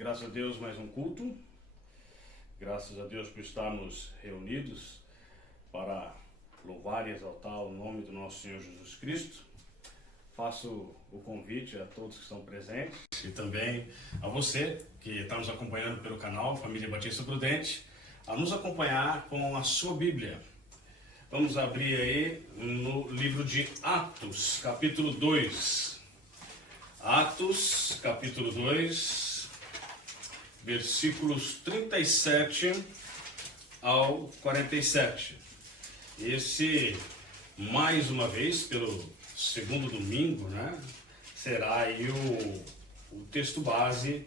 Graças a Deus, mais um culto. Graças a Deus por estarmos reunidos para louvar e exaltar o nome do nosso Senhor Jesus Cristo. Faço o convite a todos que estão presentes e também a você que está nos acompanhando pelo canal Família Batista Prudente, a nos acompanhar com a sua Bíblia. Vamos abrir aí no livro de Atos, capítulo 2. Atos, capítulo 2, versículos 37 ao 47. Esse, mais uma vez, pelo segundo domingo, será aí o texto base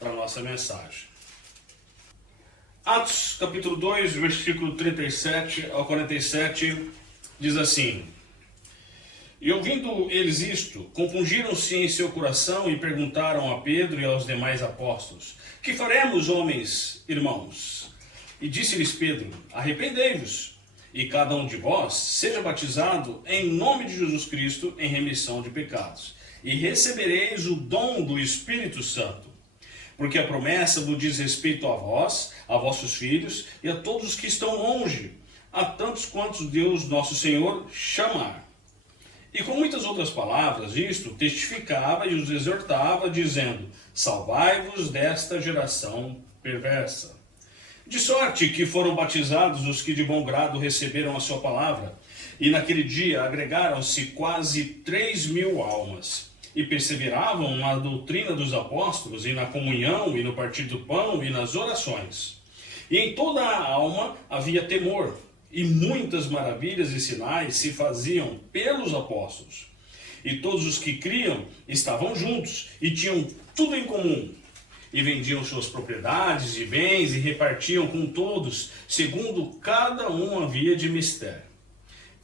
para a nossa mensagem. Atos, capítulo 2, versículo 37 ao 47, diz assim: E ouvindo eles isto, compungiram-se em seu coração e perguntaram a Pedro e aos demais apóstolos: Que faremos, homens, irmãos? E disse-lhes Pedro: Arrependei-vos, e cada um de vós seja batizado em nome de Jesus Cristo em remissão de pecados, e recebereis o dom do Espírito Santo. Porque a promessa vos diz respeito a vós, a vossos filhos e a todos os que estão longe, a tantos quantos Deus nosso Senhor chamar. E com muitas outras palavras, isto testificava e os exortava, dizendo: Salvai-vos desta geração perversa. De sorte que foram batizados os que de bom grado receberam a sua palavra, e naquele dia agregaram-se quase 3.000 almas, e perseveravam na doutrina dos apóstolos, e na comunhão, e no partir do pão, e nas orações. E em toda a alma havia temor, e muitas maravilhas e sinais se faziam pelos apóstolos. E todos os que criam estavam juntos, e tinham tudo em comum. E vendiam suas propriedades e bens, e repartiam com todos, segundo cada um havia de mister.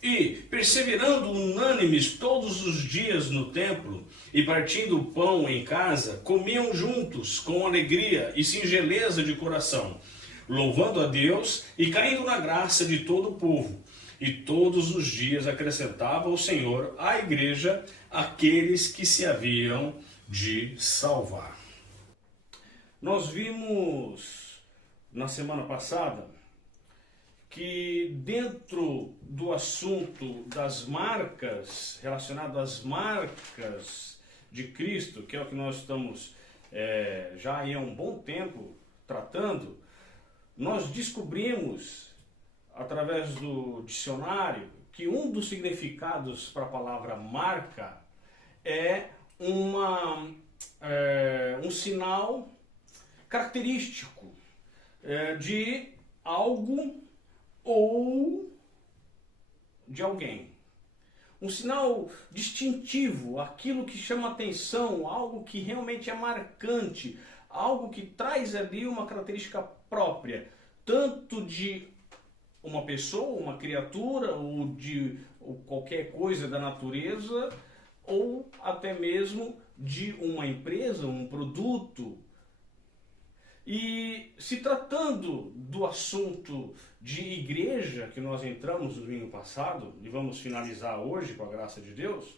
E, perseverando unânimes todos os dias no templo, e partindo o pão em casa, comiam juntos, com alegria e singeleza de coração, louvando a Deus e caindo na graça de todo o povo. E todos os dias acrescentava o Senhor à igreja aqueles que se haviam de salvar. Nós vimos na semana passada que dentro do assunto das marcas, relacionado às marcas de Cristo, que é o que nós estamos já há um bom tempo tratando, nós descobrimos, através do dicionário, que um dos significados para a palavra marca é um sinal característico de algo ou de alguém. Um sinal distintivo, aquilo que chama atenção, algo que realmente é marcante, algo que traz ali uma característica própria, tanto de uma pessoa, uma criatura, ou de qualquer coisa da natureza, ou até mesmo de uma empresa, um produto. E se tratando do assunto de igreja, que nós entramos no domingo passado, e vamos finalizar hoje com a graça de Deus,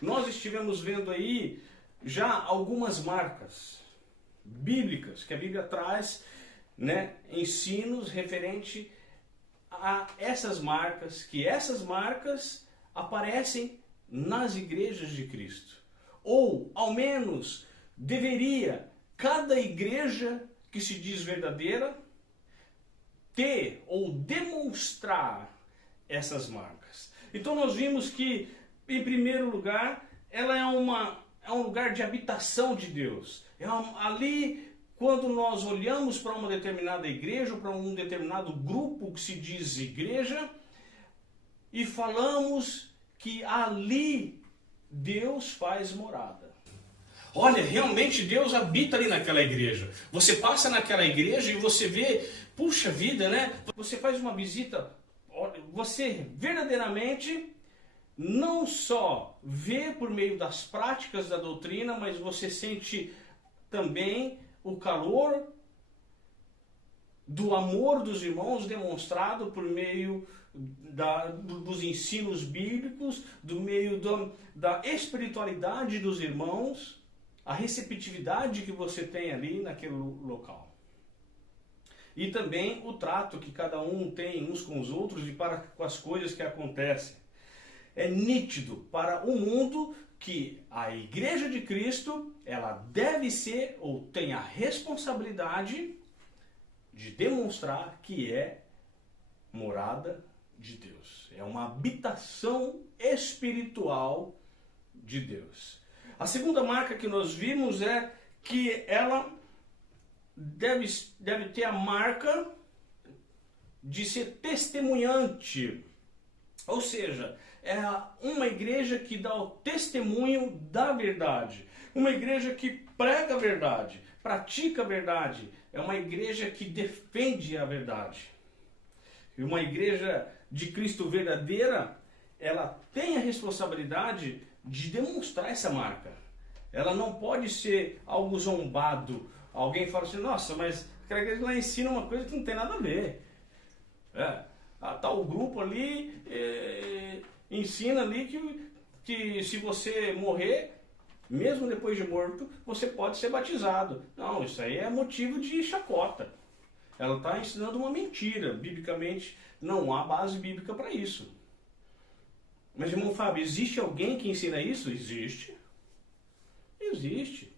nós estivemos vendo aí já algumas marcas bíblicas que a Bíblia traz, ensinos referente a essas marcas, que essas marcas aparecem nas igrejas de Cristo. Ou, ao menos, deveria cada igreja que se diz verdadeira ter ou demonstrar essas marcas. Então nós vimos que, em primeiro lugar, ela é um lugar de habitação de Deus. Ali, quando nós olhamos para uma determinada igreja, ou para um determinado grupo que se diz igreja, e falamos que ali Deus faz morada. Olha, realmente Deus habita ali naquela igreja. Você passa naquela igreja e você vê, puxa vida, Você faz uma visita, você verdadeiramente não só vê por meio das práticas da doutrina, mas você sente também o calor do amor dos irmãos demonstrado por meio dos ensinos bíblicos, do meio da espiritualidade dos irmãos. a receptividade que você tem ali naquele local. E também o trato que cada um tem uns com os outros e para com as coisas que acontecem. É nítido para o mundo que a Igreja de Cristo, ela deve ser ou tem a responsabilidade de demonstrar que é morada de Deus. É uma habitação espiritual de Deus. A segunda marca que nós vimos é que ela deve ter a marca de ser testemunhante. Ou seja, é uma igreja que dá o testemunho da verdade. Uma igreja que prega a verdade, pratica a verdade. É uma igreja que defende a verdade. E uma igreja de Cristo verdadeira, ela tem a responsabilidade de demonstrar essa marca. Ela não pode ser algo zombado. Alguém fala assim, nossa, mas aquela igreja lá ensina uma coisa que não tem nada a ver. Tal grupo ali ensina ali que se você morrer, mesmo depois de morto, você pode ser batizado. Não, isso aí é motivo de chacota. Ela está ensinando uma mentira. Biblicamente, não há base bíblica para isso. Mas, irmão Fábio, existe alguém que ensina isso? Existe. Existe.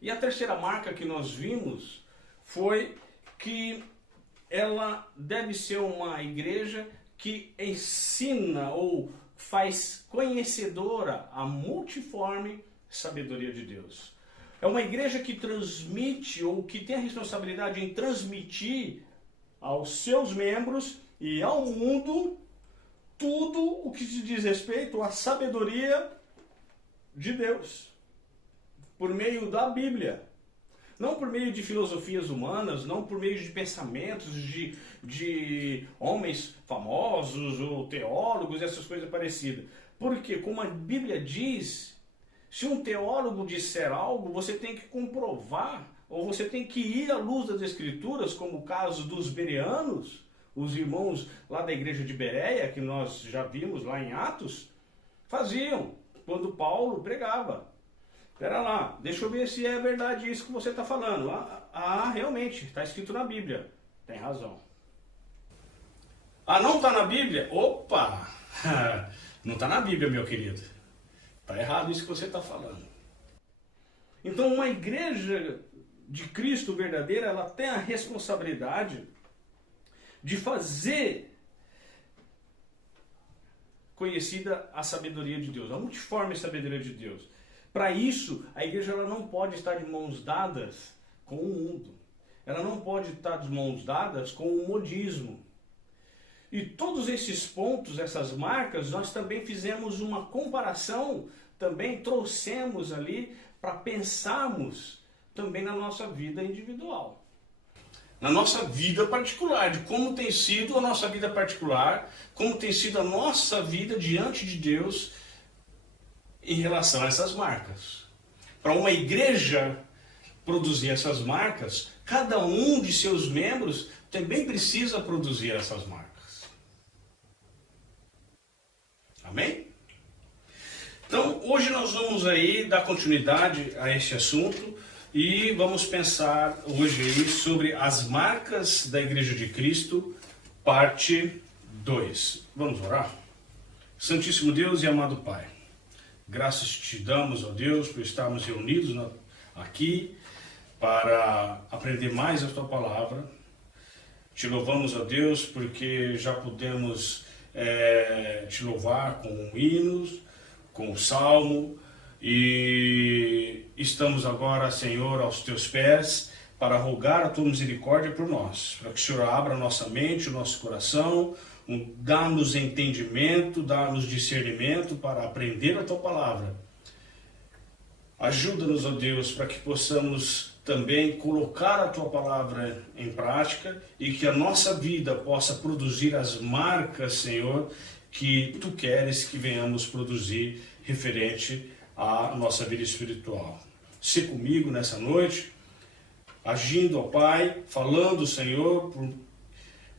E a terceira marca que nós vimos foi que ela deve ser uma igreja que ensina ou faz conhecedora a multiforme sabedoria de Deus. É uma igreja que transmite ou que tem a responsabilidade em transmitir aos seus membros e ao mundo tudo o que se diz respeito à sabedoria de Deus, por meio da Bíblia. Não por meio de filosofias humanas, não por meio de pensamentos de homens famosos ou teólogos, essas coisas parecidas. Porque, como a Bíblia diz, se um teólogo disser algo, você tem que comprovar, ou você tem que ir à luz das Escrituras, como o caso dos bereanos, os irmãos lá da igreja de Bereia, que nós já vimos lá em Atos, faziam quando Paulo pregava. Espera lá, deixa eu ver se é verdade isso que você está falando. Realmente, está escrito na Bíblia. Tem razão. Não está na Bíblia? Opa! Não está na Bíblia, meu querido. Está errado isso que você está falando. Então, uma igreja de Cristo verdadeira, ela tem a responsabilidade de fazer conhecida a sabedoria de Deus, a multiforme sabedoria de Deus. Para isso, a igreja ela não pode estar de mãos dadas com o mundo. Ela não pode estar de mãos dadas com o modismo. E todos esses pontos, essas marcas, nós também fizemos uma comparação, também trouxemos ali para pensarmos também na nossa vida individual. Na nossa vida particular, de como tem sido a nossa vida particular, como tem sido a nossa vida diante de Deus em relação a essas marcas. Para uma igreja produzir essas marcas, cada um de seus membros também precisa produzir essas marcas. Amém? Então, hoje nós vamos aí dar continuidade a este assunto e vamos pensar hoje aí sobre as marcas da Igreja de Cristo, parte 2. Vamos orar? Santíssimo Deus e amado Pai, graças te damos, ó Deus, por estarmos reunidos aqui para aprender mais a Tua Palavra. Te louvamos, ó Deus, porque já pudemos te louvar com hinos, com o salmo, e estamos agora, Senhor, aos Teus pés para rogar a Tua misericórdia por nós, para que o Senhor abra a nossa mente, o nosso coração, dá-nos entendimento, dá-nos discernimento para aprender a Tua Palavra. Ajuda-nos, ó Deus, para que possamos também colocar a Tua Palavra em prática e que a nossa vida possa produzir as marcas, Senhor, que Tu queres que venhamos produzir referente à nossa vida espiritual. Se comigo nessa noite, agindo, ó Pai, falando, Senhor,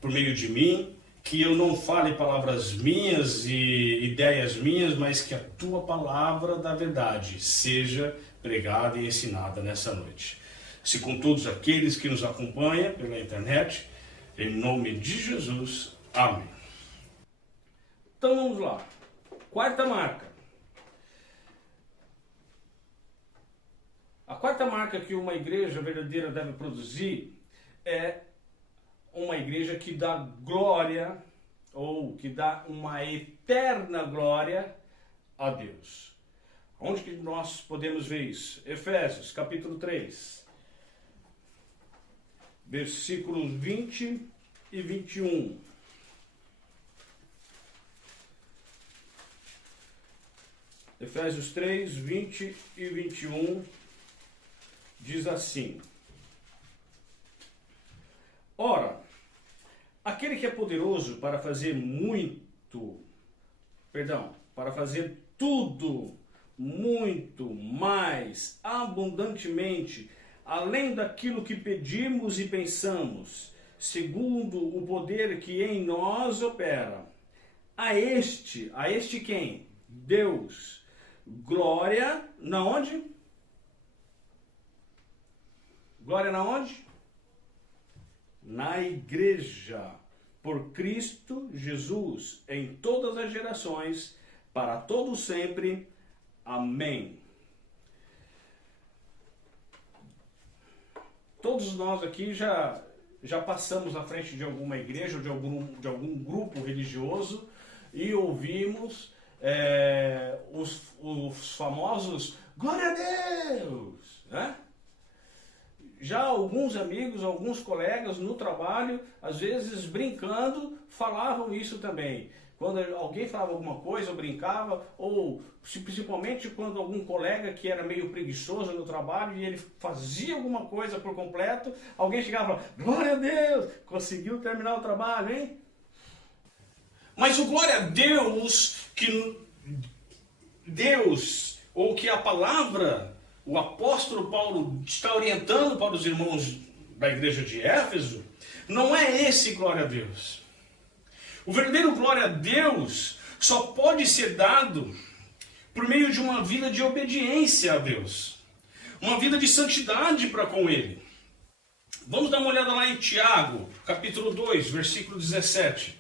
por meio de mim, que eu não fale palavras minhas e ideias minhas, mas que a tua palavra da verdade seja pregada e ensinada nessa noite. Se com todos aqueles que nos acompanham pela internet, em nome de Jesus, amém. Então vamos lá. Quarta marca. A quarta marca que uma igreja verdadeira deve produzir é uma igreja que dá glória, ou que dá uma eterna glória a Deus. Onde que nós podemos ver isso? Efésios, capítulo 3, versículos 20 e 21. Efésios 3, 20 e 21 diz assim: Ora, aquele que é poderoso para fazer para fazer tudo, muito mais abundantemente, além daquilo que pedimos e pensamos, segundo o poder que em nós opera. A este quem? Deus. Glória na onde? Glória na onde? Na igreja, por Cristo Jesus, em todas as gerações, para todos sempre. Amém. Todos nós aqui já passamos à frente de alguma igreja, ou de algum grupo religioso, e ouvimos os famosos glória a Deus, né? Já alguns amigos, alguns colegas no trabalho, às vezes brincando, falavam isso também. Quando alguém falava alguma coisa, eu brincava, ou principalmente quando algum colega que era meio preguiçoso no trabalho e ele fazia alguma coisa por completo, alguém chegava e falava, glória a Deus, conseguiu terminar o trabalho, hein? Mas o glória a Deus, ou que a palavra, o apóstolo Paulo está orientando para os irmãos da igreja de Éfeso, não é esse glória a Deus. O verdadeiro glória a Deus só pode ser dado por meio de uma vida de obediência a Deus, uma vida de santidade para com Ele. Vamos dar uma olhada lá em Tiago, capítulo 2, versículo 17.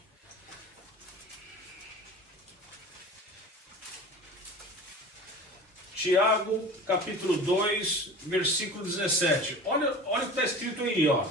Tiago, capítulo 2, versículo 17. Olha o que está escrito aí, ó.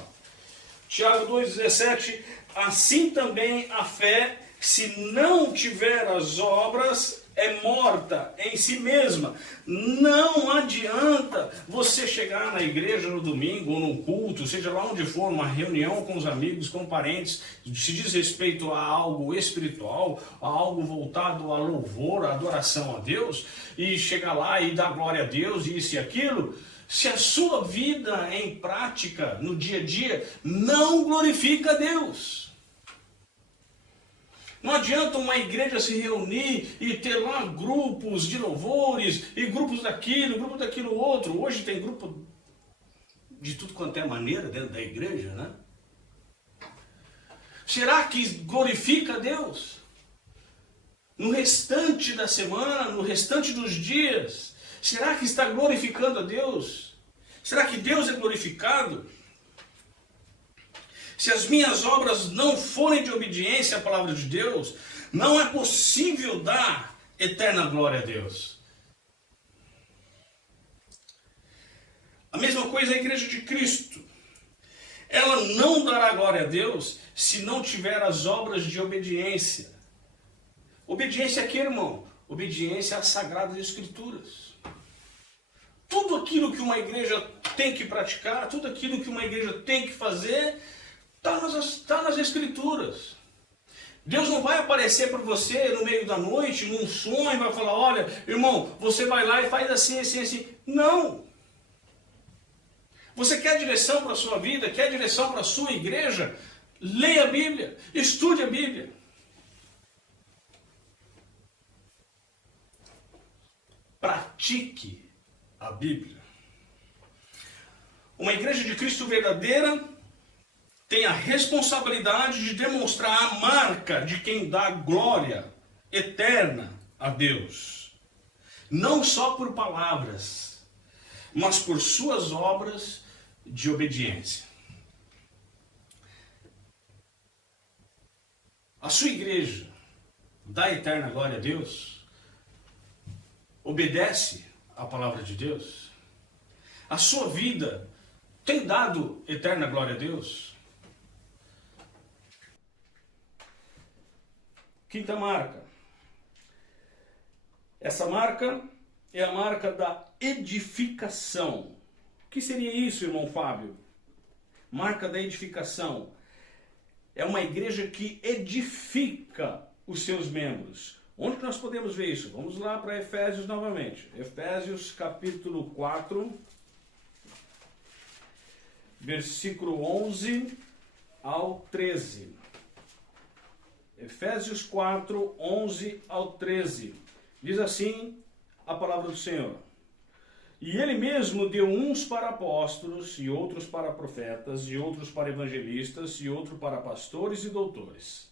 Tiago 2,17. Assim também a fé, se não tiver as obras, é morta em si mesma. Não adianta você chegar na igreja no domingo ou num culto, seja lá onde for, uma reunião com os amigos, com parentes, se diz respeito a algo espiritual, a algo voltado a louvor, a adoração a Deus, e chegar lá e dar glória a Deus, isso e aquilo, se a sua vida em prática, no dia a dia, não glorifica a Deus. Não adianta uma igreja se reunir e ter lá grupos de louvores, e grupos daquilo outro. Hoje tem grupo de tudo quanto é maneira dentro da igreja, né? Será que glorifica a Deus? No restante da semana, no restante dos dias, será que está glorificando a Deus? Será que Deus é glorificado? Se as minhas obras não forem de obediência à palavra de Deus, não é possível dar eterna glória a Deus. A mesma coisa a igreja de Cristo. Ela não dará glória a Deus se não tiver as obras de obediência. Obediência a quê, irmão? Obediência às Sagradas Escrituras. Tudo aquilo que uma igreja tem que praticar, tudo aquilo que uma igreja tem que fazer, está nas Escrituras. Deus não vai aparecer para você no meio da noite, num sonho, e vai falar, olha, irmão, você vai lá e faz assim, assim, assim. Não! Você quer direção para a sua vida, quer direção para a sua igreja? Leia a Bíblia, estude a Bíblia. Pratique a Bíblia. Uma igreja de Cristo verdadeira tem a responsabilidade de demonstrar a marca de quem dá glória eterna a Deus. Não só por palavras, mas por suas obras de obediência. A sua igreja dá eterna glória a Deus? Obedece à palavra de Deus? A sua vida tem dado eterna glória a Deus? Quinta marca. Essa marca é a marca da edificação. O que seria isso, irmão Fábio? Marca da edificação. É uma igreja que edifica os seus membros. Onde que nós podemos ver isso? Vamos lá para Efésios novamente. Efésios capítulo 4, versículo 11 ao 13. Efésios 4, 11 ao 13. Diz assim a palavra do Senhor. E ele mesmo deu uns para apóstolos, e outros para profetas, e outros para evangelistas, e outros para pastores e doutores,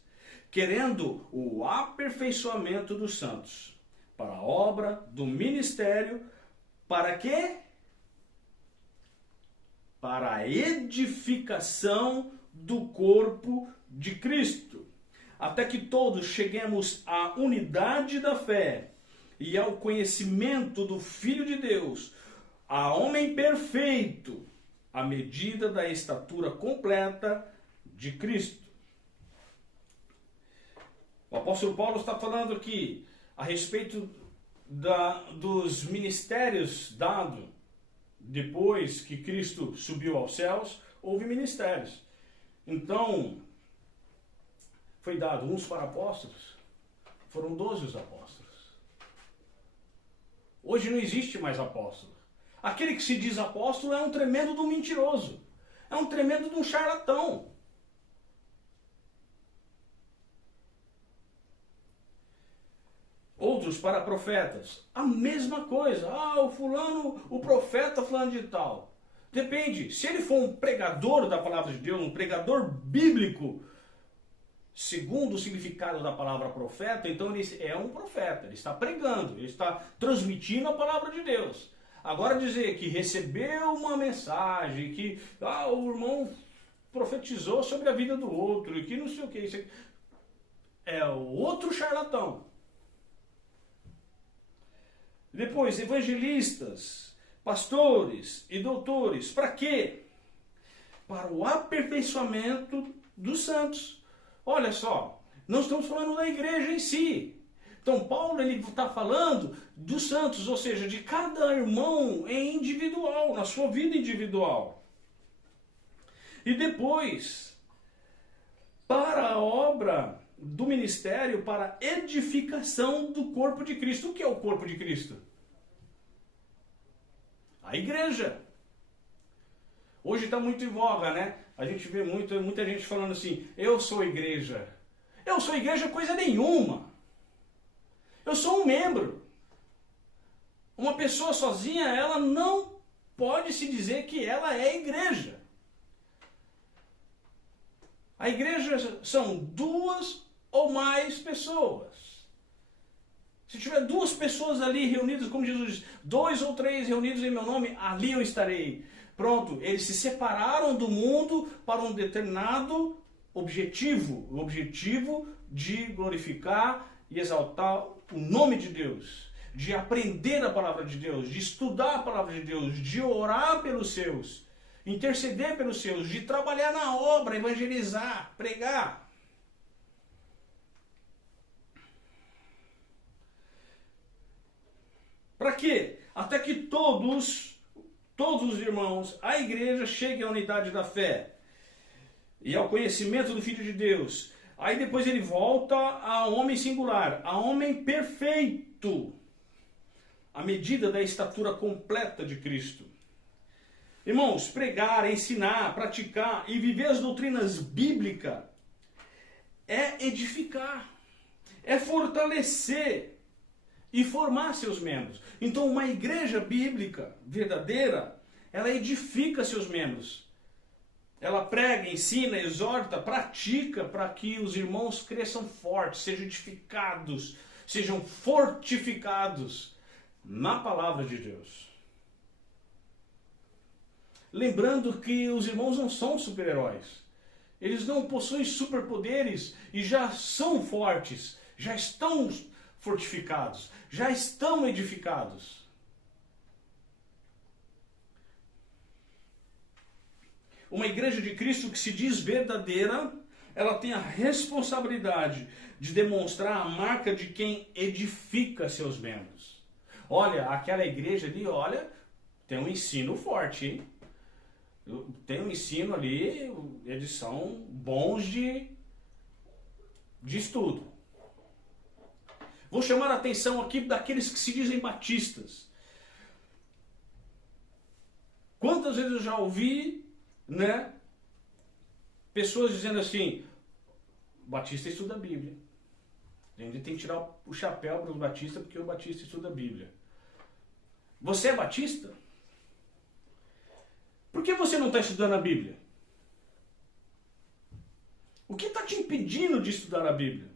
querendo o aperfeiçoamento dos santos, para a obra do ministério, para quê? Para a edificação do corpo de Cristo, até que todos cheguemos à unidade da fé e ao conhecimento do Filho de Deus, a homem perfeito, à medida da estatura completa de Cristo. O apóstolo Paulo está falando aqui a respeito dos ministérios dados depois que Cristo subiu aos céus. Houve ministérios. Então, foi dado uns para apóstolos, foram 12 os apóstolos. Hoje não existe mais apóstolo. Aquele que se diz apóstolo é um tremendo de um mentiroso. É um tremendo de um charlatão. Outros para profetas. A mesma coisa. O fulano, o profeta fulano de tal. Depende. Se ele for um pregador da palavra de Deus, um pregador bíblico, segundo o significado da palavra profeta, então ele é um profeta, ele está pregando, ele está transmitindo a palavra de Deus. Agora dizer que recebeu uma mensagem, que o irmão profetizou sobre a vida do outro, e que não sei o que, isso é outro charlatão. Depois, evangelistas, pastores e doutores, para quê? Para o aperfeiçoamento dos santos. Olha só, não estamos falando da igreja em si. Então Paulo está falando dos santos, ou seja, de cada irmão em individual, na sua vida individual. E depois, para a obra do ministério, para a edificação do corpo de Cristo. O que é o corpo de Cristo? A igreja. Hoje está muito em voga, né? A gente vê muita gente falando assim, eu sou igreja. Eu sou igreja coisa nenhuma. Eu sou um membro. Uma pessoa sozinha, ela não pode se dizer que ela é igreja. A igreja são 2 ou mais pessoas. Se tiver 2 pessoas ali reunidas, como Jesus diz, 2 ou 3 reunidos em meu nome, ali eu estarei. Pronto, eles se separaram do mundo para um determinado objetivo. O objetivo de glorificar e exaltar o nome de Deus. De aprender a palavra de Deus, de estudar a palavra de Deus, de orar pelos seus, interceder pelos seus, de trabalhar na obra, evangelizar, pregar. Para quê? Até que todos os irmãos, a igreja chegue à unidade da fé e ao conhecimento do Filho de Deus. Aí depois ele volta ao homem singular, a homem perfeito, à medida da estatura completa de Cristo. Irmãos, pregar, ensinar, praticar e viver as doutrinas bíblicas é edificar, é fortalecer e formar seus membros. Então uma igreja bíblica verdadeira, ela edifica seus membros. ela prega, ensina, exorta, pratica para que os irmãos cresçam fortes, sejam edificados, sejam fortificados na palavra de Deus. Lembrando que os irmãos não são super-heróis. Eles não possuem superpoderes e já são fortes, já estão fortificados, já estão edificados. Uma igreja de Cristo que se diz verdadeira, ela tem a responsabilidade de demonstrar a marca de quem edifica seus membros. Olha, aquela igreja ali, olha, tem um ensino forte, hein? Tem um ensino ali, eles são bons de estudo. Vou chamar a atenção aqui daqueles que se dizem batistas. Quantas vezes eu já ouvi, né, pessoas dizendo assim, batista estuda a Bíblia. A gente tem que tirar o chapéu para os batistas porque o batista estuda a Bíblia. Você é batista? Por que você não está estudando a Bíblia? O que está te impedindo de estudar a Bíblia?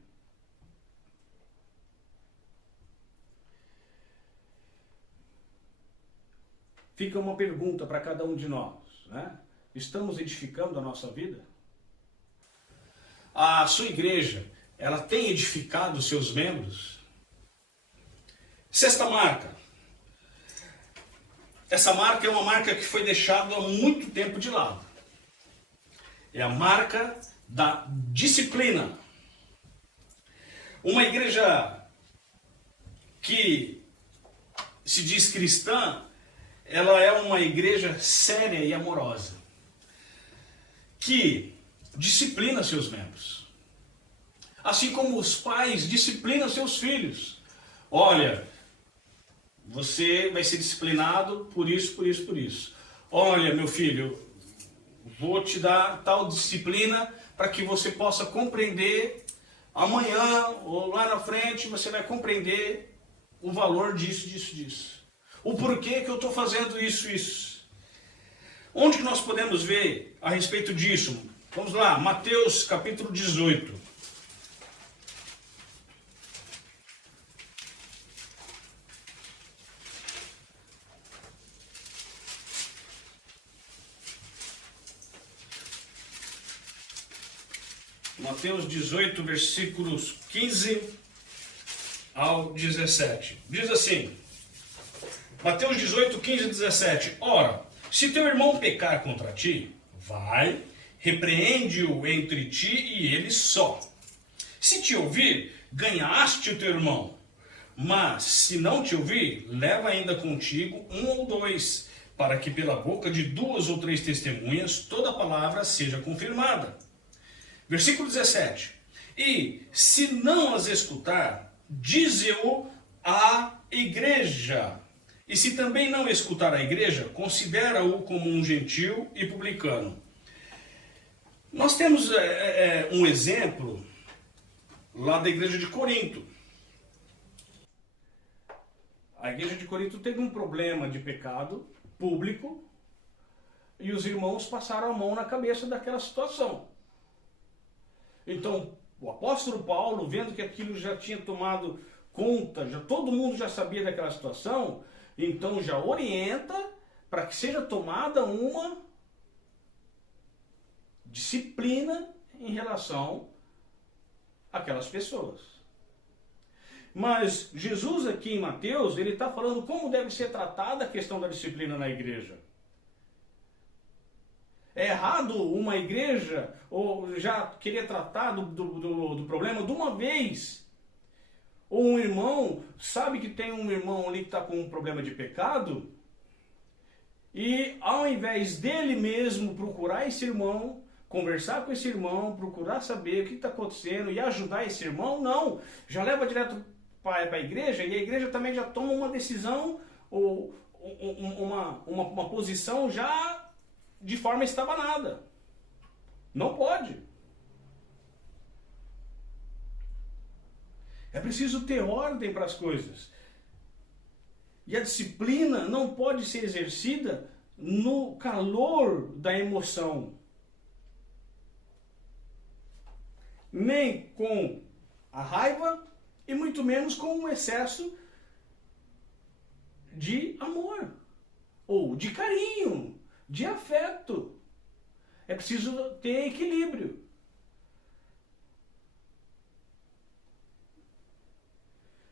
Fica uma pergunta para cada um de nós, né? Estamos edificando a nossa vida? A sua igreja, ela tem edificado os seus membros? Sexta marca. Essa marca é uma marca que foi deixada há muito tempo de lado. É a marca da disciplina. Uma igreja que se diz cristã, ela é uma igreja séria e amorosa, que disciplina seus membros. Assim como os pais disciplinam seus filhos. Olha, você vai ser disciplinado por isso, por isso, por isso. Olha, meu filho, vou te dar tal disciplina para que você possa compreender amanhã ou lá na frente, você vai compreender o valor disso, disso, disso. O porquê que eu estou fazendo isso, isso. Onde que nós podemos ver a respeito disso? Vamos lá, Mateus capítulo 18. Mateus 18, versículos 15 ao 17. Diz assim, Mateus 18, 15 e 17. Ora, se teu irmão pecar contra ti, vai, repreende-o entre ti e ele só. Se te ouvir, ganhaste o teu irmão. Mas, se não te ouvir, leva ainda contigo um ou dois, para que pela boca de 2 ou 3 testemunhas toda palavra seja confirmada. Versículo 17. E, se não as escutar, dize-o à igreja. E se também não escutar a igreja, considera-o como um gentil e publicano. Nós temos um exemplo lá da igreja de Corinto. A igreja de Corinto teve um problema de pecado público e os irmãos passaram a mão na cabeça daquela situação. Então, o apóstolo Paulo, vendo que aquilo já tinha tomado conta, todo mundo já sabia daquela situação, então já orienta para que seja tomada uma disciplina em relação àquelas pessoas. Mas Jesus aqui em Mateus, ele está falando como deve ser tratada a questão da disciplina na igreja. É errado uma igreja ou já querer tratar do problema de uma vez. Ou um irmão sabe que tem um irmão ali que está com um problema de pecado e ao invés dele mesmo procurar esse irmão, conversar com esse irmão, procurar saber o que está acontecendo e ajudar esse irmão, não. Já leva direto para a igreja e a igreja também já toma uma decisão ou uma posição já de forma estabanada. Não pode. É preciso ter ordem para as coisas. E a disciplina não pode ser exercida no calor da emoção. nem com a raiva e muito menos com um excesso de amor, ou de carinho, de afeto. É preciso ter equilíbrio.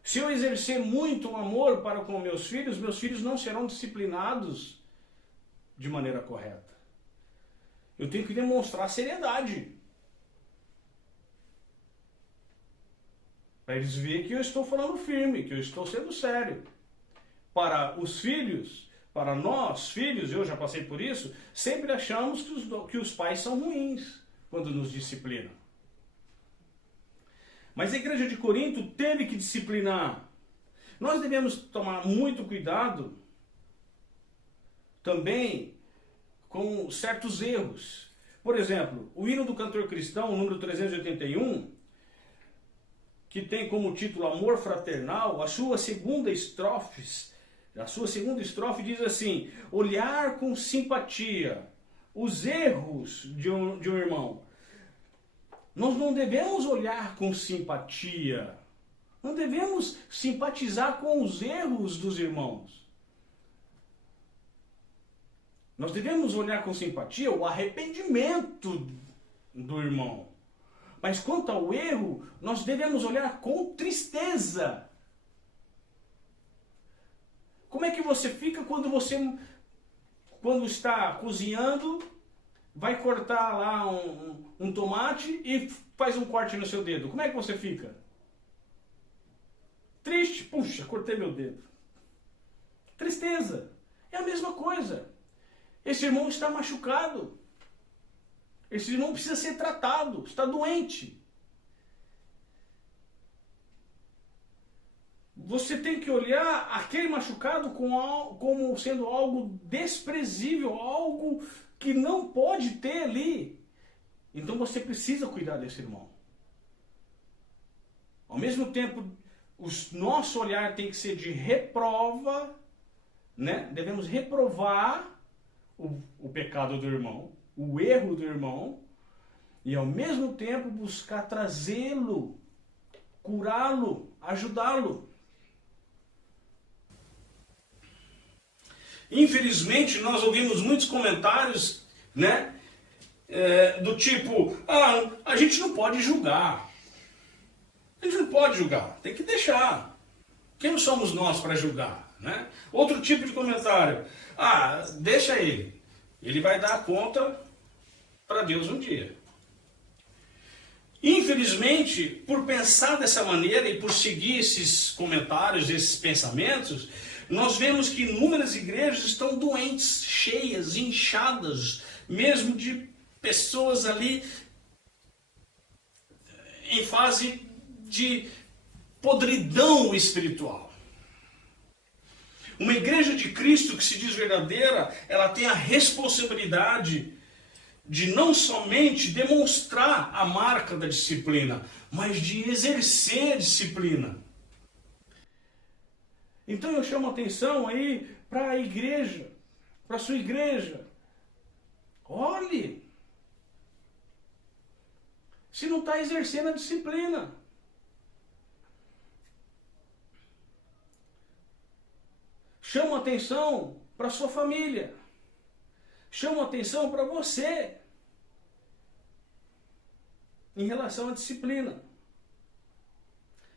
Se eu exercer muito amor para com meus filhos não serão disciplinados de maneira correta. Eu tenho que demonstrar seriedade. Para eles verem que eu estou falando firme, que eu estou sendo sério. Para os filhos, para nós, filhos, eu já passei por isso, sempre achamos que os pais são ruins quando nos disciplinam. Mas a igreja de Corinto teve que disciplinar. Nós devemos tomar muito cuidado também com certos erros. Por exemplo, o hino do cantor cristão, número 381, que tem como título Amor Fraternal, a sua segunda estrofe diz assim: olhar com simpatia os erros de um irmão. Nós não devemos olhar com simpatia, não devemos simpatizar com os erros dos irmãos. Nós devemos olhar com simpatia o arrependimento do irmão. Mas quanto ao erro, nós devemos olhar com tristeza. Como é que você fica quando está cozinhando, vai cortar lá um tomate e faz um corte no seu dedo? Como é que você fica? Triste. Puxa, cortei meu dedo. Tristeza. É a mesma coisa. Esse irmão está machucado. Esse irmão precisa ser tratado. Está doente. Você tem que olhar aquele machucado como sendo algo desprezível, algo que não pode ter ali. Então você precisa cuidar desse irmão. Ao mesmo tempo, o nosso olhar tem que ser de reprova, né? Devemos reprovar o pecado do irmão, o erro do irmão, e ao mesmo tempo buscar trazê-lo, curá-lo, ajudá-lo. Infelizmente, nós ouvimos muitos comentários, né? Do tipo, a gente não pode julgar. A gente não pode julgar, tem que deixar. Quem somos nós para julgar, né? Outro tipo de comentário, deixa ele. Ele vai dar conta para Deus um dia. Infelizmente, por pensar dessa maneira e por seguir esses comentários, esses pensamentos, nós vemos que inúmeras igrejas estão doentes, cheias, inchadas, mesmo de pessoas ali em fase de podridão espiritual. Uma igreja de Cristo que se diz verdadeira, ela tem a responsabilidade de não somente demonstrar a marca da disciplina, mas de exercer disciplina. Então eu chamo a atenção aí para a igreja, para a sua igreja. Olhe se não está exercendo a disciplina. Chama atenção para a sua família. Chama atenção para você em relação à disciplina.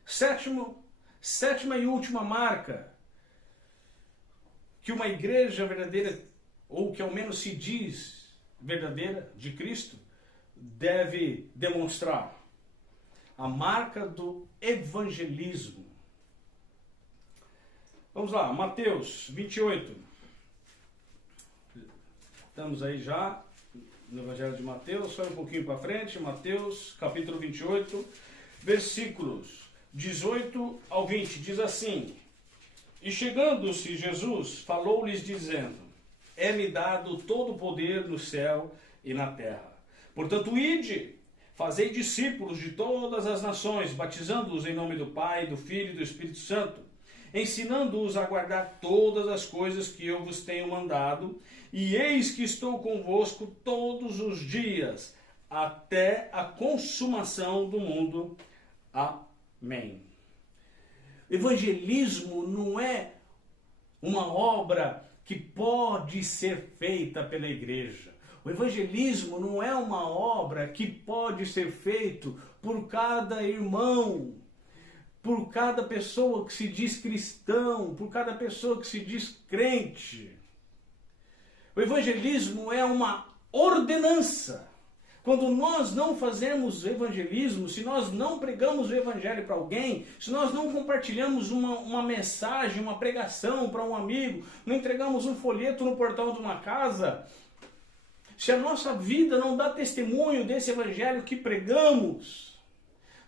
Sétima e última marca que uma igreja verdadeira, ou que ao menos se diz verdadeira, de Cristo, deve demonstrar: a marca do evangelismo. Vamos lá, Mateus 28. Estamos aí já no Evangelho de Mateus, só um pouquinho para frente. Mateus, capítulo 28, versículos 18 ao 20, diz assim: E chegando-se Jesus, falou-lhes dizendo: É-me dado todo o poder no céu e na terra. Portanto, ide, fazei discípulos de todas as nações, batizando-os em nome do Pai, do Filho e do Espírito Santo, ensinando-os a guardar todas as coisas que eu vos tenho mandado, e eis que estou convosco todos os dias, até a consumação do mundo. Amém. Evangelismo não é uma obra que pode ser feita pela igreja. O evangelismo não é uma obra que pode ser feito por cada irmão, por cada pessoa que se diz cristão, por cada pessoa que se diz crente. O evangelismo é uma ordenança. Quando nós não fazemos evangelismo, se nós não pregamos o evangelho para alguém, se nós não compartilhamos uma mensagem, uma pregação para um amigo, não entregamos um folheto no portão de uma casa, se a nossa vida não dá testemunho desse evangelho que pregamos,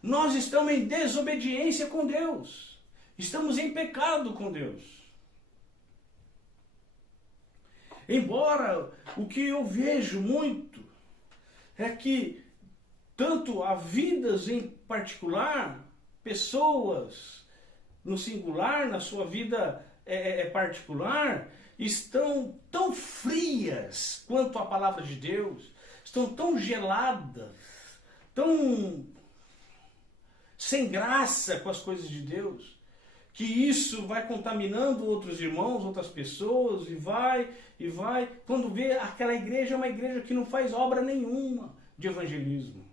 nós estamos em desobediência com Deus. Estamos em pecado com Deus. Embora o que eu vejo muito é que tanto há vidas em particular, pessoas no singular, na sua vida particular, estão tão frias quanto a palavra de Deus, estão tão geladas, tão sem graça com as coisas de Deus, que isso vai contaminando outros irmãos, outras pessoas, e vai. Quando vê, aquela igreja é uma igreja que não faz obra nenhuma de evangelismo.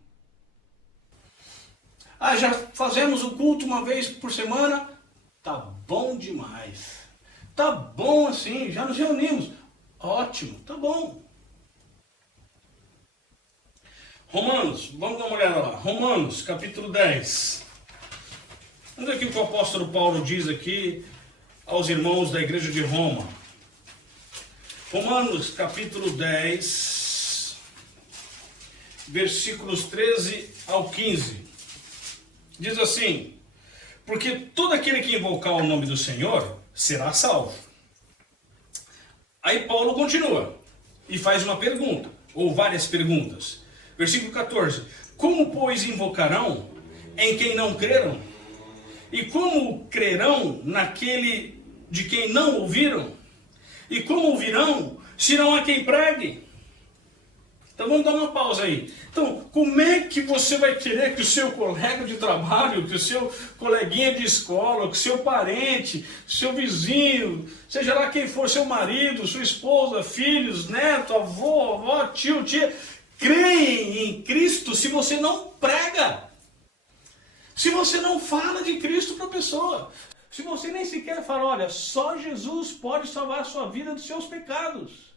Já fazemos o culto uma vez por semana? Tá bom demais. Tá bom assim, já nos reunimos. Ótimo, tá bom. Romanos, vamos dar uma olhada lá. Romanos, capítulo 10. Vamos ver aqui o que o apóstolo Paulo diz aqui aos irmãos da igreja de Roma. Romanos, capítulo 10, versículos 13 ao 15. Diz assim: porque todo aquele que invocar o nome do Senhor será salvo. Aí Paulo continua e faz uma pergunta, ou várias perguntas. Versículo 14: como, pois, invocarão em quem não creram? E como crerão naquele de quem não ouviram? E como ouvirão se não há quem pregue? Então vamos dar uma pausa aí. Então, como é que você vai querer que o seu colega de trabalho, que o seu coleguinha de escola, que o seu parente, seu vizinho, seja lá quem for, seu marido, sua esposa, filhos, neto, avô, avó, tio, tia, creem em Cristo se você não prega? Se você não fala de Cristo para a pessoa, se você nem sequer fala, olha, só Jesus pode salvar a sua vida dos seus pecados.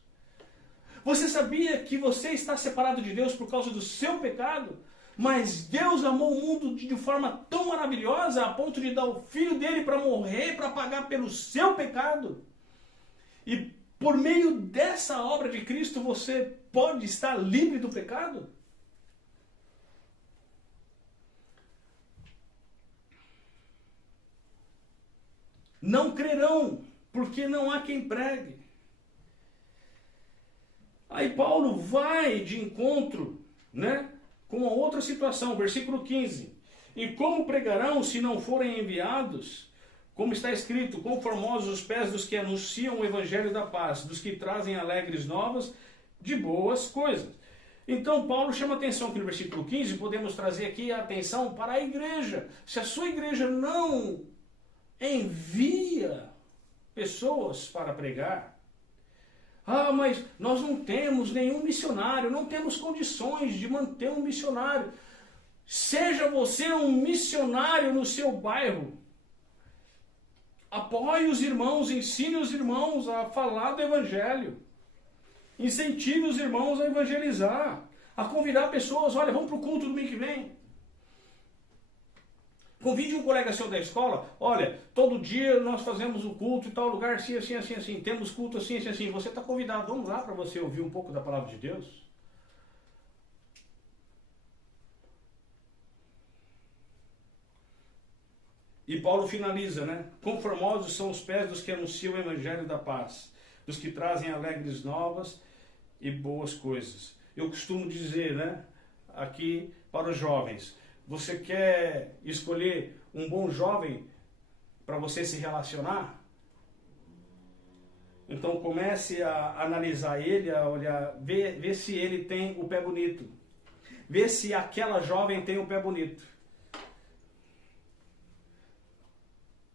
Você sabia que você está separado de Deus por causa do seu pecado? Mas Deus amou o mundo de forma tão maravilhosa a ponto de dar o Filho dele para morrer, para pagar pelo seu pecado. E por meio dessa obra de Cristo você pode estar livre do pecado? Não crerão, porque não há quem pregue. Aí Paulo vai de encontro, com uma outra situação, versículo 15. E como pregarão se não forem enviados? Como está escrito, quão formosos os pés dos que anunciam o evangelho da paz, dos que trazem alegres novas de boas coisas. Então Paulo chama atenção que no versículo 15, podemos trazer aqui a atenção para a igreja. Se a sua igreja não envia pessoas para pregar, mas nós não temos nenhum missionário, não temos condições de manter um missionário. Seja você um missionário no seu bairro. Apoie os irmãos, ensine os irmãos a falar do evangelho. Incentive os irmãos a evangelizar, a convidar pessoas, olha, vamos para o culto domingo que vem. Convide um colega seu da escola, olha, todo dia nós fazemos o culto em tal lugar, assim, assim, assim, assim, temos culto assim, assim, assim, você está convidado, vamos lá para você ouvir um pouco da palavra de Deus. E Paulo finaliza, quão formosos são os pés dos que anunciam o evangelho da paz, dos que trazem alegres novas e boas coisas. Eu costumo dizer, aqui para os jovens, você quer escolher um bom jovem para você se relacionar? Então comece a analisar ele, a olhar, ver se ele tem o pé bonito. ver se aquela jovem tem um pé bonito.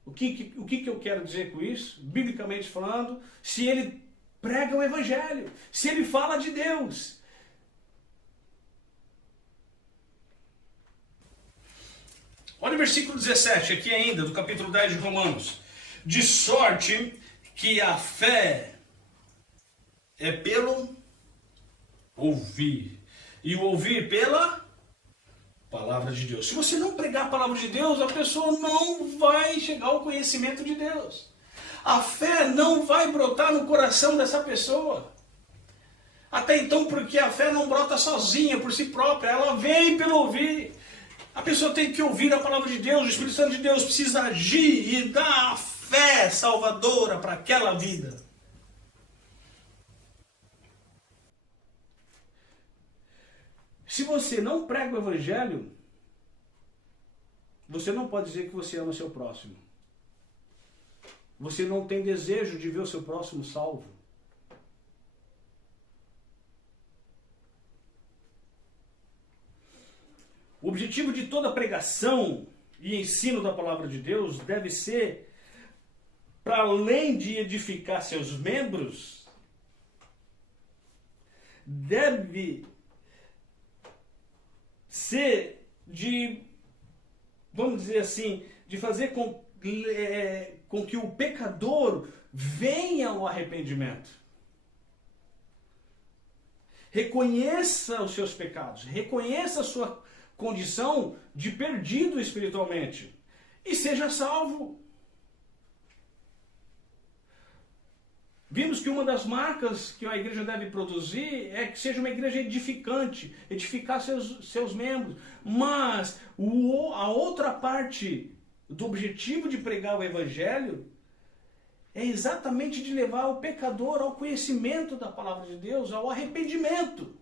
O que eu quero dizer com isso? Biblicamente falando, se ele prega o evangelho, se ele fala de Deus. Olha o versículo 17, aqui ainda, do capítulo 10 de Romanos. De sorte que a fé é pelo ouvir, e o ouvir pela palavra de Deus. Se você não pregar a palavra de Deus, a pessoa não vai chegar ao conhecimento de Deus. A fé não vai brotar no coração dessa pessoa. Até então, porque a fé não brota sozinha, por si própria, ela vem pelo ouvir. A pessoa tem que ouvir a palavra de Deus, o Espírito Santo de Deus precisa agir e dar a fé salvadora para aquela vida. Se você não prega o evangelho, você não pode dizer que você ama o seu próximo. Você não tem desejo de ver o seu próximo salvo. O objetivo de toda pregação e ensino da palavra de Deus deve ser, para além de edificar seus membros, deve ser de, vamos dizer assim, de fazer com que o pecador venha ao arrependimento. Reconheça os seus pecados, reconheça a sua condição de perdido espiritualmente e seja salvo. Vimos que uma das marcas que a igreja deve produzir é que seja uma igreja edificante, edificar seus membros. Mas a outra parte do objetivo de pregar o evangelho é exatamente de levar o pecador ao conhecimento da palavra de Deus, ao arrependimento.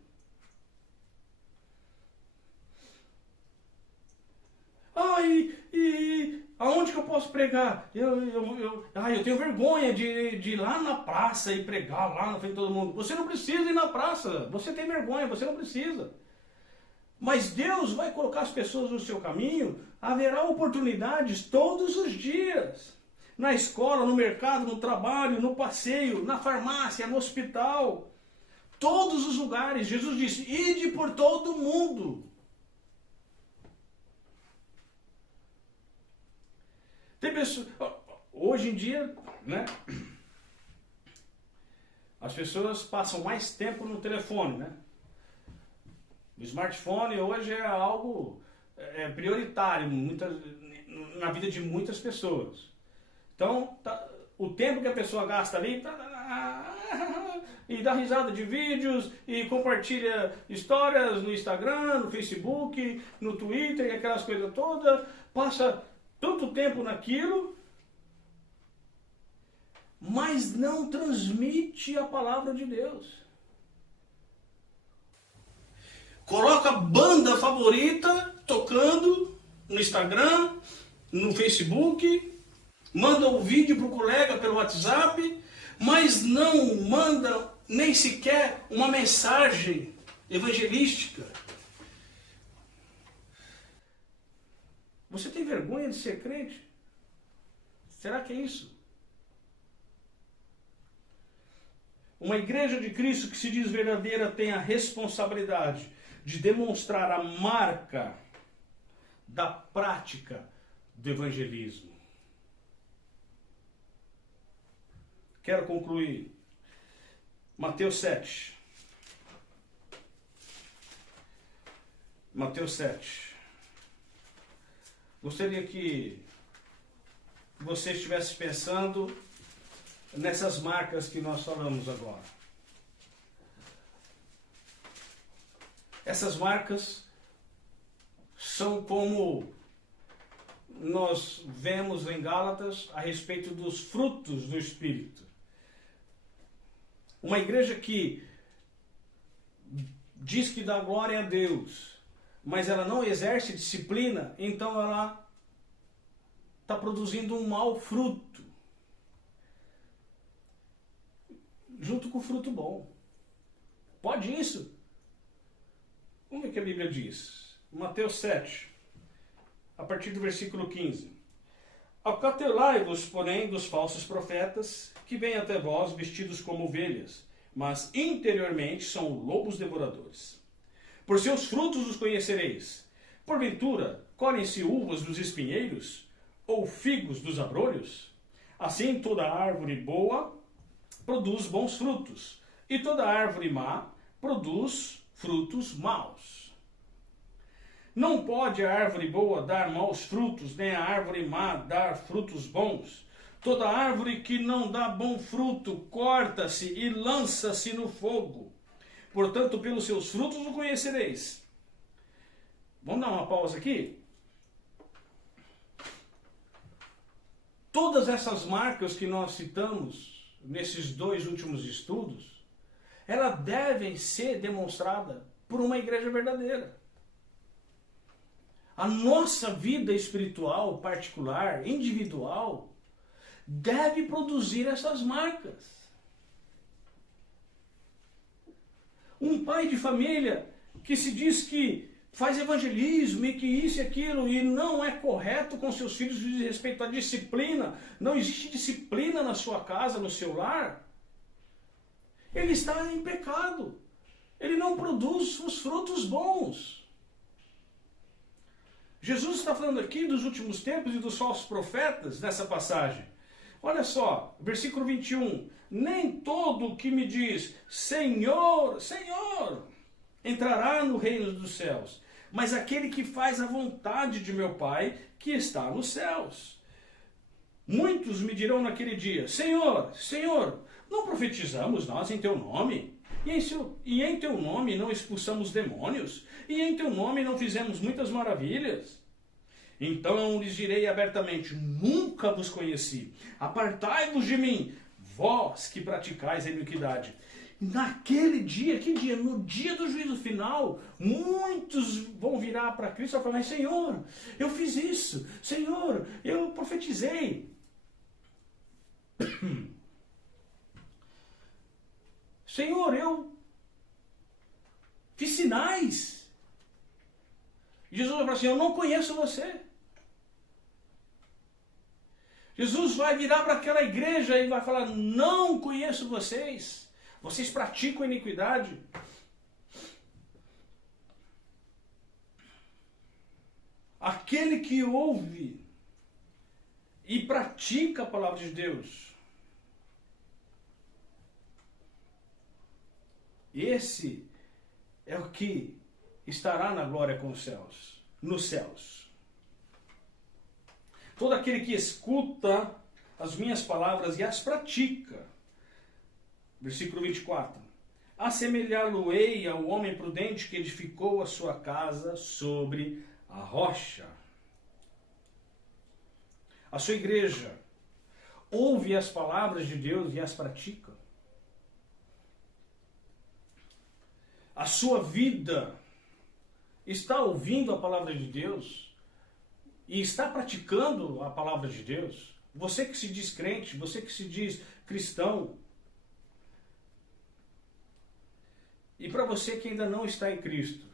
Aonde que eu posso pregar? Eu tenho vergonha de ir lá na praça e pregar lá na frente de todo mundo. Você não precisa ir na praça. Você tem vergonha, você não precisa. Mas Deus vai colocar as pessoas no seu caminho. Haverá oportunidades todos os dias. Na escola, no mercado, no trabalho, no passeio, na farmácia, no hospital. Todos os lugares. Jesus disse, ide por todo o mundo. Tem pessoas, hoje em dia, né, as pessoas passam mais tempo no telefone, né? O smartphone hoje é algo prioritário na vida de muitas pessoas. Então, o tempo que a pessoa gasta ali e dá risada de vídeos e compartilha histórias no Instagram, no Facebook, no Twitter e aquelas coisas todas, passa tanto tempo naquilo, mas não transmite a palavra de Deus. Coloca a banda favorita tocando no Instagram, no Facebook, manda o vídeo para o colega pelo WhatsApp, mas não manda nem sequer uma mensagem evangelística. Você tem vergonha de ser crente? Será que é isso? Uma igreja de Cristo que se diz verdadeira tem a responsabilidade de demonstrar a marca da prática do evangelismo. Quero concluir. Mateus 7. Mateus 7. Gostaria que você estivesse pensando nessas marcas que nós falamos agora. Essas marcas são como nós vemos em Gálatas a respeito dos frutos do Espírito. Uma igreja que diz que dá glória a Deus, mas ela não exerce disciplina, então ela está produzindo um mau fruto, junto com o fruto bom. Pode isso? Vamos ver o que a Bíblia diz. Mateus 7, a partir do versículo 15. Acautelai-vos, porém, dos falsos profetas, que vêm até vós vestidos como ovelhas, mas interiormente são lobos devoradores. Por seus frutos os conhecereis. Porventura, colhem-se uvas dos espinheiros, ou figos dos abrolhos? Assim toda árvore boa produz bons frutos, e toda árvore má produz frutos maus. Não pode a árvore boa dar maus frutos, nem a árvore má dar frutos bons. Toda árvore que não dá bom fruto, corta-se e lança-se no fogo. Portanto, pelos seus frutos o conhecereis. Vamos dar uma pausa aqui? Todas essas marcas que nós citamos nesses 2 últimos estudos, elas devem ser demonstradas por uma igreja verdadeira. A nossa vida espiritual, particular, individual, deve produzir essas marcas. Um pai de família que se diz que faz evangelismo e que isso e aquilo e não é correto com seus filhos diz respeito à disciplina, não existe disciplina na sua casa, no seu lar, ele está em pecado. Ele não produz os frutos bons. Jesus está falando aqui dos últimos tempos e dos falsos profetas nessa passagem. Olha só, versículo 21. Nem todo que me diz, Senhor, Senhor, entrará no reino dos céus, mas aquele que faz a vontade de meu Pai que está nos céus. Muitos me dirão naquele dia, Senhor, Senhor, não profetizamos nós em teu nome? E em teu nome não expulsamos demônios? E em teu nome não fizemos muitas maravilhas? Então lhes direi abertamente, nunca vos conheci. Apartai-vos de mim, vós que praticais a iniquidade. Naquele dia, que dia? No dia do juízo final, muitos vão virar para Cristo e falar, mas Senhor, eu fiz isso. Senhor, eu profetizei. Senhor, eu fiz sinais. Jesus vai falar assim, eu não conheço você. Jesus vai virar para aquela igreja e vai falar, não conheço vocês. Vocês praticam iniquidade. Aquele que ouve e pratica a palavra de Deus, esse é o que estará na glória com os céus, nos céus. Todo aquele que escuta as minhas palavras e as pratica. Versículo 24. Assemelhá-lo-ei ao homem prudente que edificou a sua casa sobre a rocha. A sua igreja ouve as palavras de Deus e as pratica. A sua vida está ouvindo a palavra de Deus e está praticando a palavra de Deus. Você que se diz crente, você que se diz cristão, e para você que ainda não está em Cristo,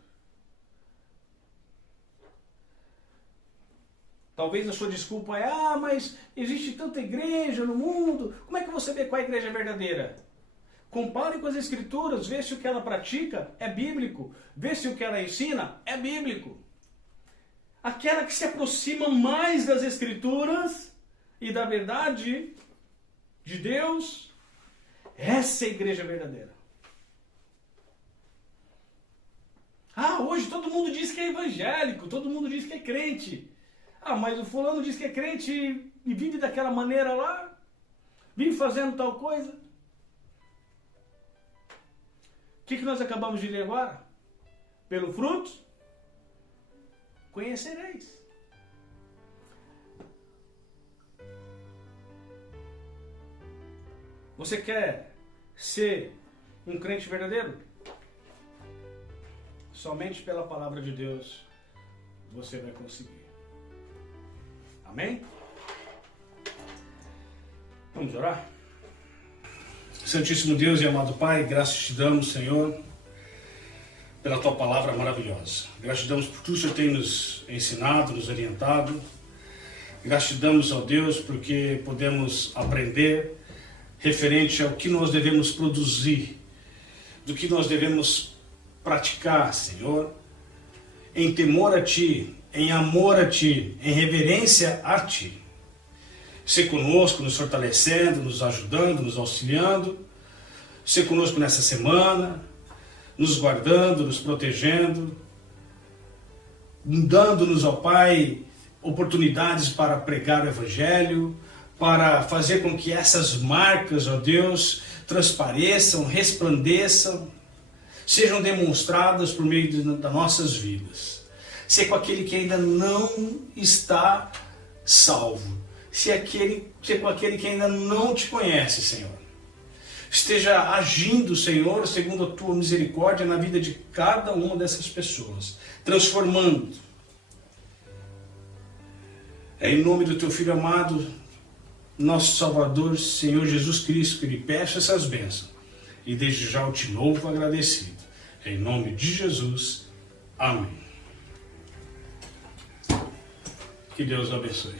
talvez a sua desculpa é, mas existe tanta igreja no mundo, como é que você vê qual é a igreja verdadeira? Compare com as escrituras, vê se o que ela pratica é bíblico, vê se o que ela ensina é bíblico. Aquela que se aproxima mais das escrituras e da verdade de Deus, essa é a igreja verdadeira. Hoje todo mundo diz que é evangélico, todo mundo diz que é crente. Mas o fulano diz que é crente e vive daquela maneira lá, vive fazendo tal coisa. O que nós acabamos de ler agora? Pelo fruto conhecereis. Você quer ser um crente verdadeiro? Somente pela palavra de Deus você vai conseguir. Amém? Vamos orar? Santíssimo Deus e amado Pai, graças te damos, Senhor, pela tua palavra maravilhosa. Gratidão por tudo que o Senhor tem nos ensinado, nos orientado. Gratidão, ó Deus, porque podemos aprender referente ao que nós devemos produzir, do que nós devemos praticar, Senhor, em temor a Ti, em amor a Ti, em reverência a Ti. Ser conosco, nos fortalecendo, nos ajudando, nos auxiliando. Ser conosco nessa semana, nos guardando, nos protegendo, dando-nos, ó Pai, oportunidades para pregar o Evangelho, para fazer com que essas marcas, ó Deus, transpareçam, resplandeçam, sejam demonstradas por meio das nossas vidas. Ser com aquele que ainda não está salvo, ser com aquele que ainda não te conhece, Senhor. Esteja agindo, Senhor, segundo a tua misericórdia na vida de cada uma dessas pessoas, transformando. É em nome do teu Filho amado, nosso Salvador, Senhor Jesus Cristo, que lhe peço essas bênçãos. E desde já eu te louvo agradecido. Em nome de Jesus. Amém. Que Deus abençoe.